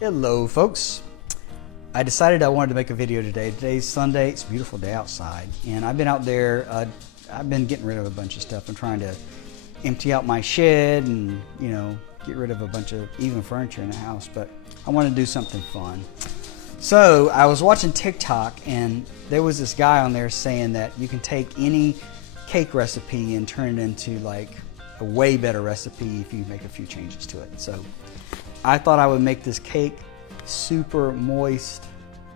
Hello folks. I decided I wanted to make a video today. Today's Sunday, it's a beautiful day outside, and I've been out there, I've been getting rid of a bunch of stuff. I'm trying to empty out my shed and, get rid of a bunch of even furniture in the house, but I want to do something fun. So I was watching TikTok, and there was this guy on there saying that you can take any cake recipe and turn it into like a way better recipe if you make a few changes to it. So I thought I would make this cake super moist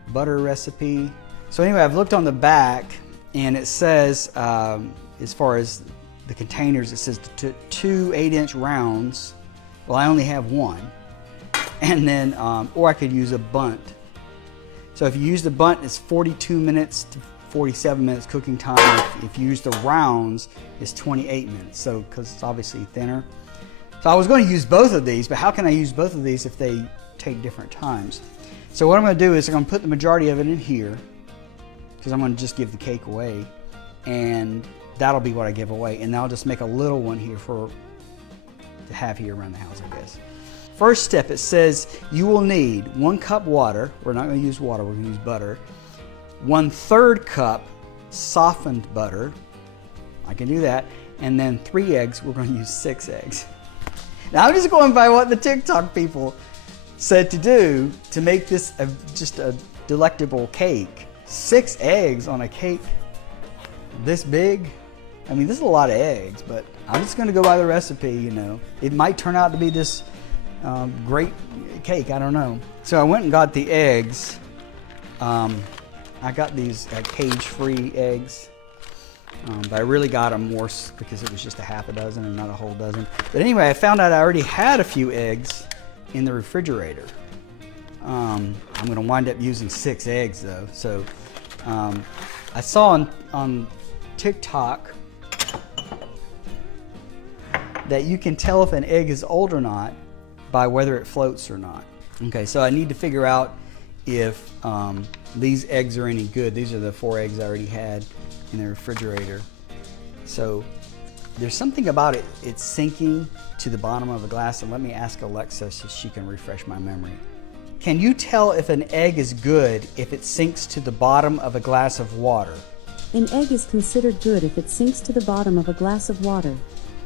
butter recipe. So anyway, I've looked on the back, and it says, as far as the containers, it says two 8-inch rounds. Well, I only have one. And then, or I could use a bunt. So if you use the bunt, it's 42 minutes to 47 minutes cooking time. If you use the rounds, it's 28 minutes. So, because it's obviously thinner. So I was going to use both of these, but how can I use both of these if they take different times? So what I'm going to do is I'm going to put the majority of it in here, because I'm going to just give the cake away, and that'll be what I give away. And I'll just make a little one here to have here around the house, I guess. First step, it says you will need 1 cup water. We're not going to use water, we're going to use butter. 1/3 cup softened butter. I can do that. And then 3 eggs. We're going to use 6 eggs. Now I'm just going by what the TikTok people said to do to make this just a delectable cake. 6 eggs on a cake this big. I mean, this is a lot of eggs, but I'm just going to go by the recipe. It might turn out to be this great cake. I don't know. So I went and got the eggs. I got these cage-free eggs. But I really got them more because it was just a half a dozen and not a whole dozen. But anyway, I found out I already had a few eggs in the refrigerator. I'm going to wind up using 6 eggs though. So I saw on TikTok that you can tell if an egg is old or not by whether it floats or not. Okay, so I need to figure out if these eggs are any good. These are the 4 eggs I already had in the refrigerator. So there's something about it's sinking to the bottom of a glass, and let me ask Alexa so she can refresh my memory. Can you tell if an egg is good if it sinks to the bottom of a glass of water? An egg is considered good if it sinks to the bottom of a glass of water.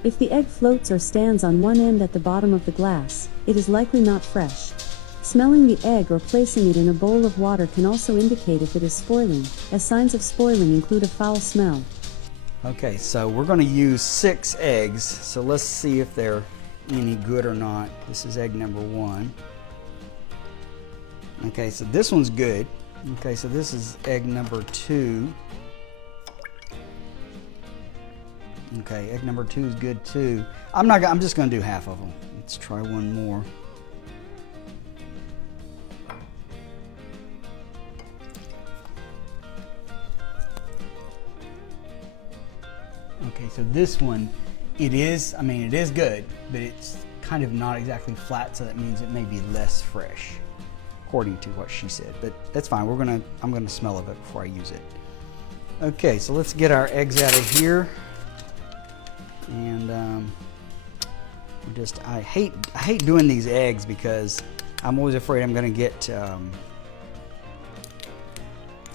If the egg floats or stands on one end at the bottom of the glass, it is likely not fresh. Smelling the egg or placing it in a bowl of water can also indicate if it is spoiling, as signs of spoiling include a foul smell. Okay, so we're going to use 6 eggs, so let's see if they're any good or not. This is egg number 1. Okay, so this one's good. Okay, so this is egg number 2. Okay, egg number 2 is good too. I'm just going to do half of them. Let's try one more. Okay, so this one, it is good, but it's kind of not exactly flat, so that means it may be less fresh, according to what she said. But that's fine. I'm gonna smell of it before I use it. Okay, so let's get our eggs out of here. And I hate doing these eggs because I'm always afraid I'm gonna get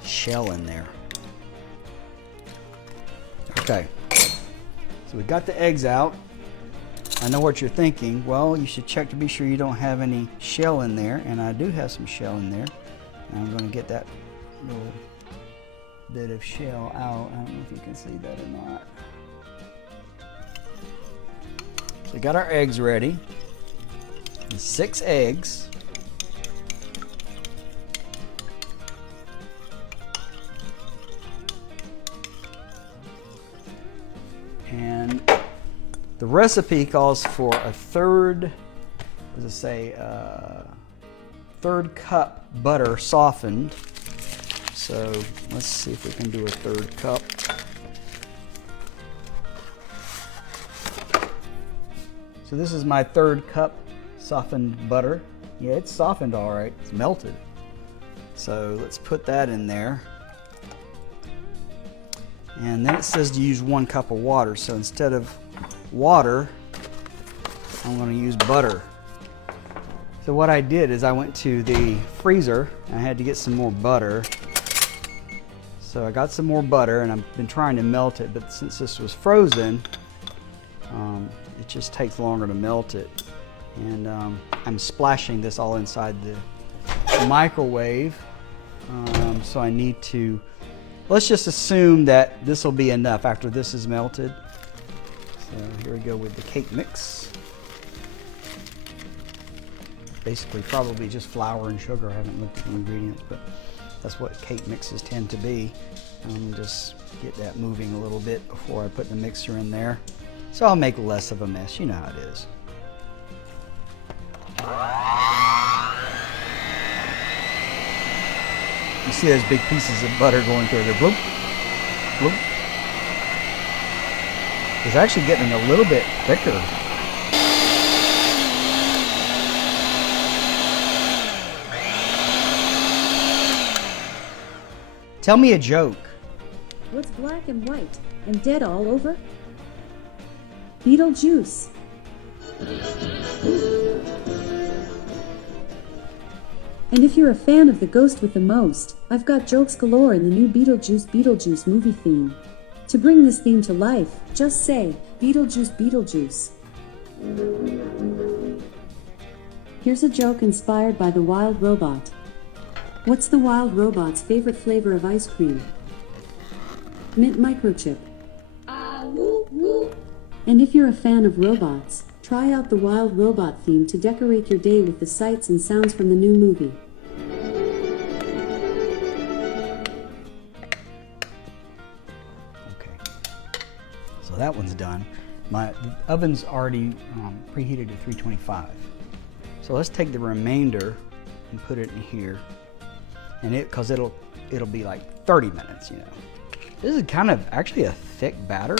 shell in there. Okay. So we got the eggs out. I know what you're thinking. Well, you should check to be sure you don't have any shell in there, and I do have some shell in there. And I'm going to get that little bit of shell out. I don't know if you can see that or not. So we got our eggs ready. 6 eggs. And the recipe calls for a 1/3, what does it say, 1/3 cup butter softened. So let's see if we can do a 1/3 cup. So this is my 1/3 cup softened butter. Yeah, it's softened all right, it's melted. So let's put that in there. And then it says to use 1 cup of water. So instead of water, I'm going to use butter. So what I did is I went to the freezer and I had to get some more butter. So I got some more butter and I've been trying to melt it, but since this was frozen, it just takes longer to melt it. And I'm splashing this all inside the microwave. So I need to, let's just assume that this will be enough after this is melted. So here we go with the cake mix. Basically probably just flour and sugar. I haven't looked at the ingredients, but that's what cake mixes tend to be. Just get that moving a little bit before I put the mixer in there. So I'll make less of a mess. You know how it is. You see those big pieces of butter going through there. Bloop, bloop. It's actually getting a little bit thicker. Tell me a joke. What's black and white and dead all over? Beetlejuice. And if you're a fan of The Ghost with the Most, I've got jokes galore in the new Beetlejuice movie theme. To bring this theme to life, just say, Beetlejuice, Beetlejuice. Here's a joke inspired by the Wild Robot. What's the Wild Robot's favorite flavor of ice cream? Mint microchip. And if you're a fan of robots, try out the Wild Robot theme to decorate your day with the sights and sounds from the new movie. Okay, so that one's done. My oven's already preheated to 325. So let's take the remainder and put it in here. And because it'll be like 30 minutes, you know. This is kind of actually a thick batter.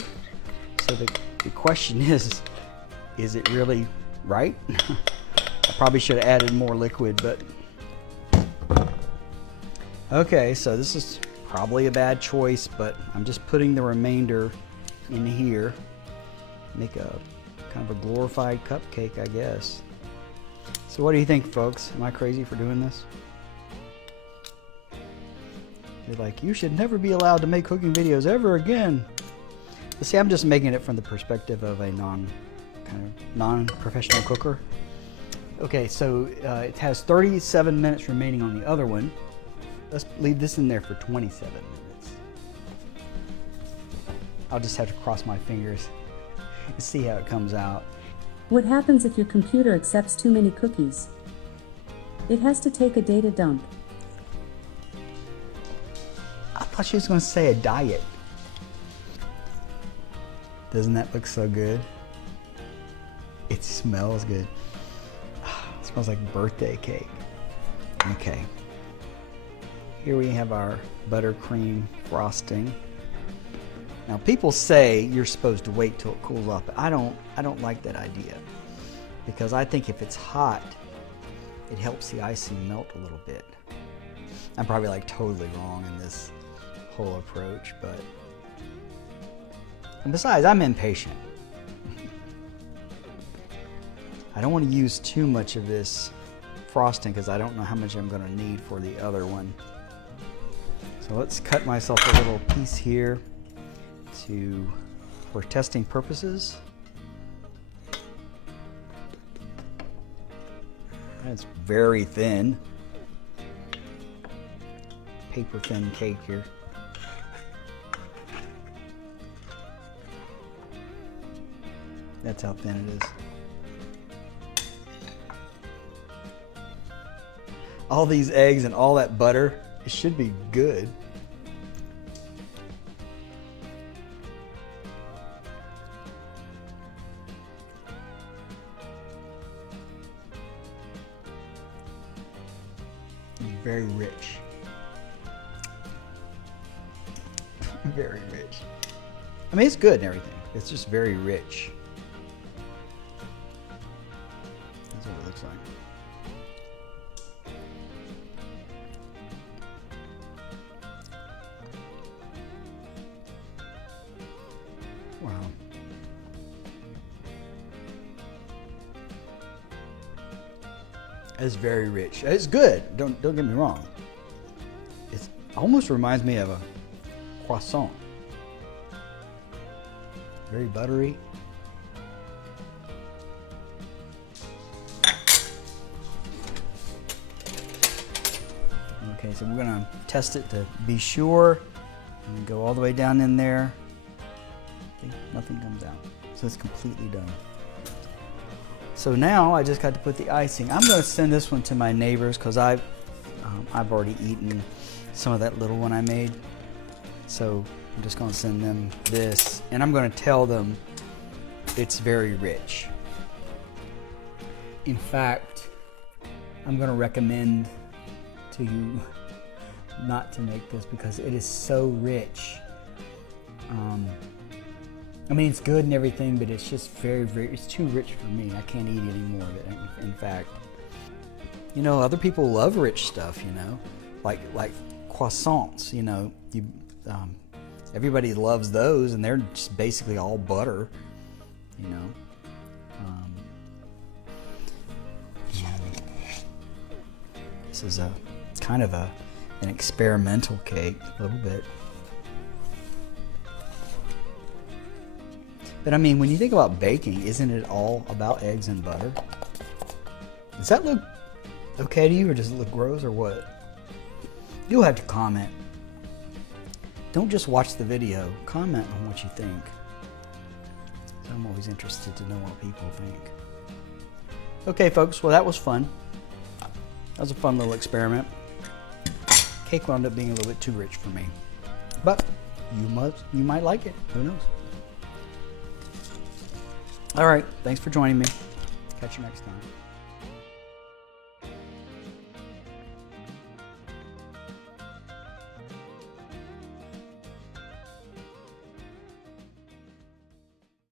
So the question is it really right? I probably should have added more liquid, but. Okay, so this is probably a bad choice, but I'm just putting the remainder in here. Make a kind of a glorified cupcake, I guess. So what do you think, folks? Am I crazy for doing this? You're like, you should never be allowed to make cooking videos ever again. But see, I'm just making it from the perspective of a non-professional cooker. Okay, so it has 37 minutes remaining on the other one. Let's leave this in there for 27 minutes. I'll just have to cross my fingers and see how it comes out. What happens if your computer accepts too many cookies? It has to take a data dump. I thought she was going to say a diet. Doesn't that look so good? It smells good. It smells like birthday cake. Okay. Here we have our buttercream frosting. Now people say you're supposed to wait till it cools off, but I don't like that idea, because I think if it's hot, it helps the icing melt a little bit. I'm probably like totally wrong in this whole approach, but and besides, I'm impatient. I don't want to use too much of this frosting because I don't know how much I'm going to need for the other one. So let's cut myself a little piece here for testing purposes. It's very thin. Paper thin cake here. That's how thin it is. All these eggs and all that butter, it should be good. Very rich. Very rich. I mean, it's good and everything. It's just very rich. That's what it looks like. Wow. It's very rich. It's good. Don't get me wrong. It almost reminds me of a croissant. Very buttery. Okay, so we're gonna test it to be sure. And go all the way down in there. See, nothing comes out. So it's completely done. So now I just got to put the icing. I'm going to send this one to my neighbors because I've already eaten some of that little one I made. So I'm just going to send them this, and I'm going to tell them it's very rich. In fact, I'm going to recommend to you not to make this because it is so rich. I mean, it's good and everything, but it's just it's too rich for me. I can't eat any more of it. In fact, you know, other people love rich stuff, you know, like croissants, you know, everybody loves those, and they're just basically all butter, you know. This is a kind of an experimental cake, a little bit. But I mean, when you think about baking, isn't it all about eggs and butter? Does that look okay to you, or does it look gross, or what? You'll have to comment. Don't just watch the video, comment on what you think. I'm always interested to know what people think. Okay, folks, well, that was fun. That was a fun little experiment. Cake wound up being a little bit too rich for me. But you might like it, who knows? All right, thanks for joining me. Catch you next time.